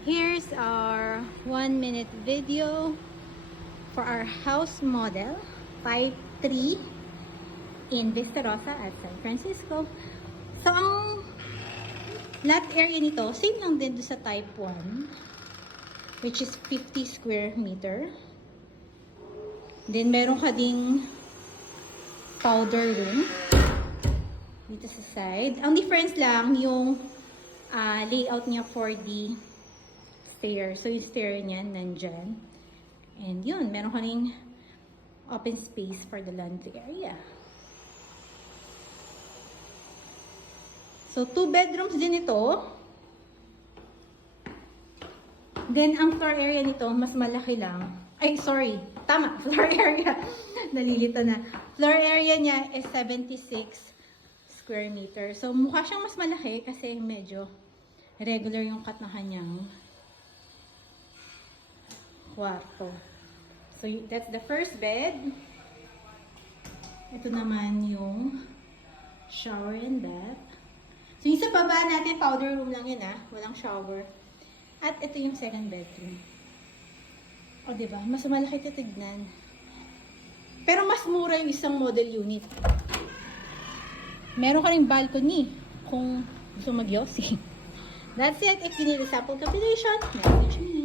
Here's our 1-minute video for our house model Type 3 in Vista Rosa at San Francisco. So, ang lot area nito, same lang din do sa Type 1, which is 50 square meter. Then, meron ka ding powder room dito sa side. Ang difference lang, yung layout niya for the stair. So, yung stair niya nandyan. And yun, meron ka ring open space for the laundry area. So, 2 bedrooms din ito. Then, ang floor area nito, mas malaki lang. Ay, sorry. Tama, floor area. Nalilito na. Floor area niya is 76 square meter. So, mukha siyang mas malaki kasi medyo regular yung cut na kanyang kwarto. So, that's the first bed. Ito naman yung shower and bath. So, yung sa baba natin, powder room lang yun walang shower. At ito yung second bedroom. O, diba? Mas malaki ito tignan. Pero mas mura yung isang model unit. Meron ka rin balcony kung gusto mag-yossi. That's it. If you need a sample combination, message me.